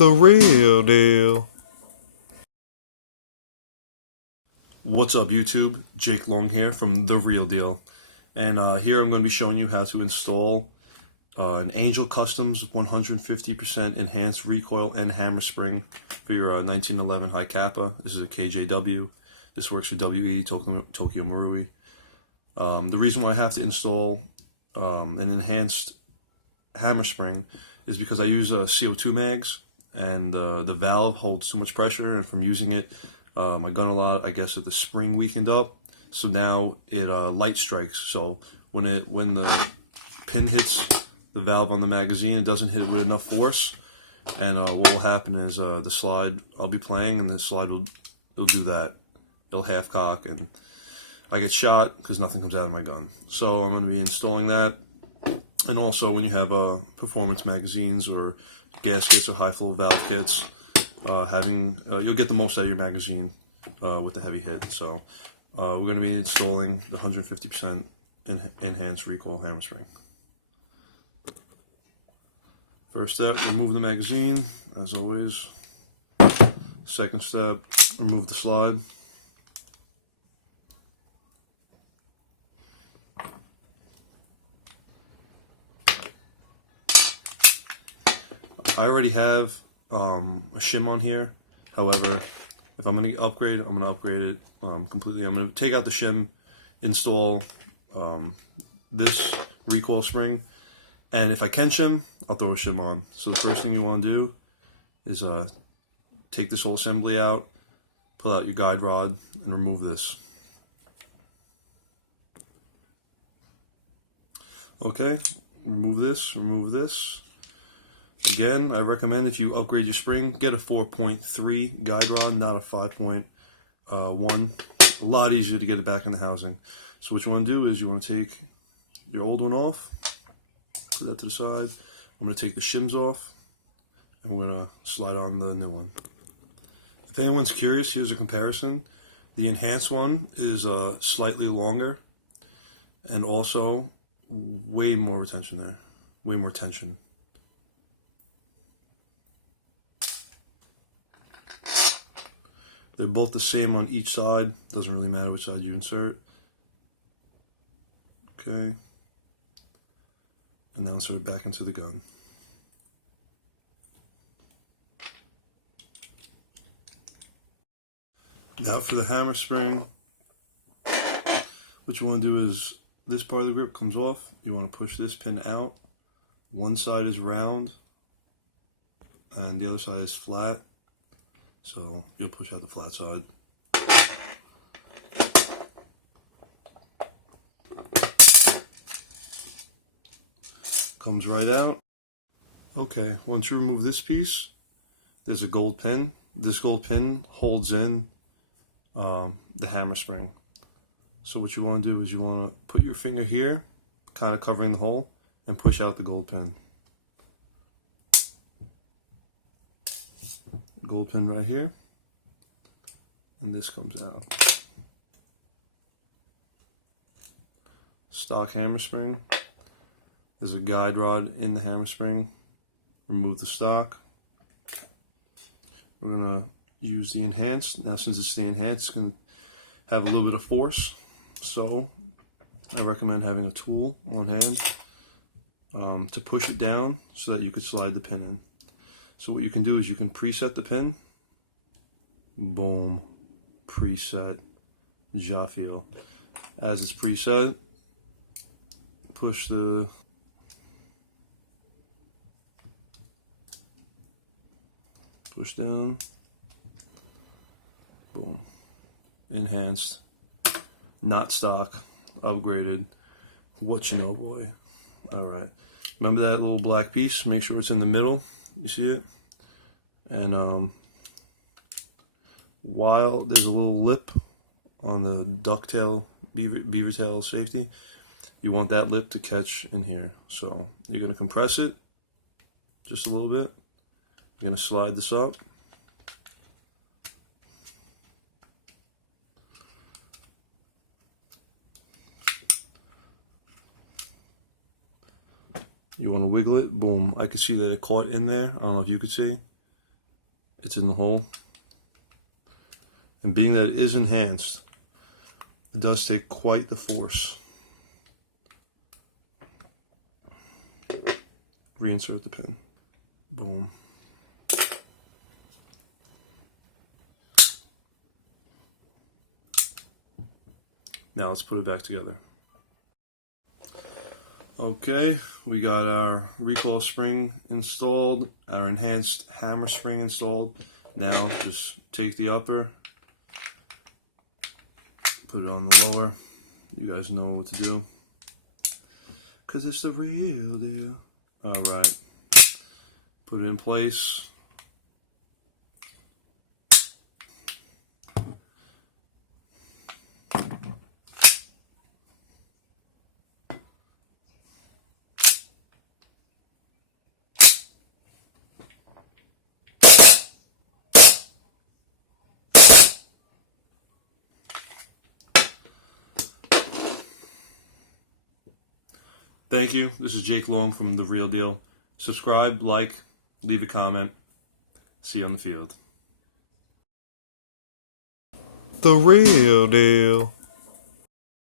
The real deal. What's up YouTube? Jake Long here from The Real Deal, and here I'm going to be showing you how to install an Angel Customs 150% enhanced recoil and hammer spring for your 1911 Hi Capa. This is a KJW. This works for WE, Tokyo Marui. The reason why I have to install an enhanced hammer spring is because I use CO2 mags, and the valve holds too much pressure, and from using it my gun a lot, I guess that the spring weakened up, so now it light strikes. So when the pin hits the valve on the magazine, it doesn't hit it with enough force, and what will happen is the slide, I'll be playing, and the slide will do that. It'll half cock, and I get shot because nothing comes out of my gun. So I'm going to be installing that. And also, when you have performance magazines or gaskets or high flow valve kits, you'll get the most out of your magazine with the heavy hit. So we're going to be installing the 150% enhanced recoil hammer spring. First step, remove the magazine, as always. Second step, remove the slide. I already have a shim on here. However, if I'm going to upgrade, I'm going to upgrade it completely. I'm going to take out the shim, install this recoil spring, and if I can shim, I'll throw a shim on. So the first thing you want to do is take this whole assembly out, pull out your guide rod, and remove this. Okay, remove this. Again, I recommend if you upgrade your spring, get a 4.3 guide rod, not a 5.1. A lot easier to get it back in the housing. So what you want to do is you want to take your old one off, put that to the side. I'm going to take the shims off, and we're going to slide on the new one. If anyone's curious, here's a comparison. The enhanced one is slightly longer, and also way more retention there, way more tension. They're both the same on each side. Doesn't really matter which side you insert. Okay. And now insert it back into the gun. Now for the hammer spring, what you want to do is, this part of the grip comes off. You want to push this pin out. One side is round, and the other side is flat. So you'll push out the flat side. Comes right out. Okay, once you remove this piece, there's a gold pin. This gold pin holds in the hammer spring. So what you want to do is you want to put your finger here, kind of covering the hole, and push out the gold pin. Gold pin right here, and this comes out. Stock hammer spring. There's a guide rod in the hammer spring. Remove the stock. We're gonna use the enhanced. Now, since it's the enhanced, it's gonna have a little bit of force, so I recommend having a tool on hand to push it down so that you could slide the pin in. So what you can do is you can preset the pin. Boom. Preset. Jaffiel. As it's preset, push down. Boom. Enhanced. Not stock. Upgraded. What you know, boy. Alright. Remember that little black piece? Make sure it's in the middle. You see it? And while there's a little lip on the ducktail, beaver tail safety, you want that lip to catch in here. So you're going to compress it just a little bit. You're going to slide this up. You want to wiggle it. Boom. I could see that it caught in there. I don't know if you could see. It's in the hole. And being that it is enhanced, it does take quite the force. Reinsert the pin. Boom. Now let's put it back together. Okay, we got our recoil spring installed, our enhanced hammer spring installed. Now just take the upper, put it on the lower. You guys know what to do, 'cause it's the real deal. Alright, put it in place. Thank you. This is Jake Long from The Real Deal. Subscribe, like, leave a comment. See you on the field. The real deal.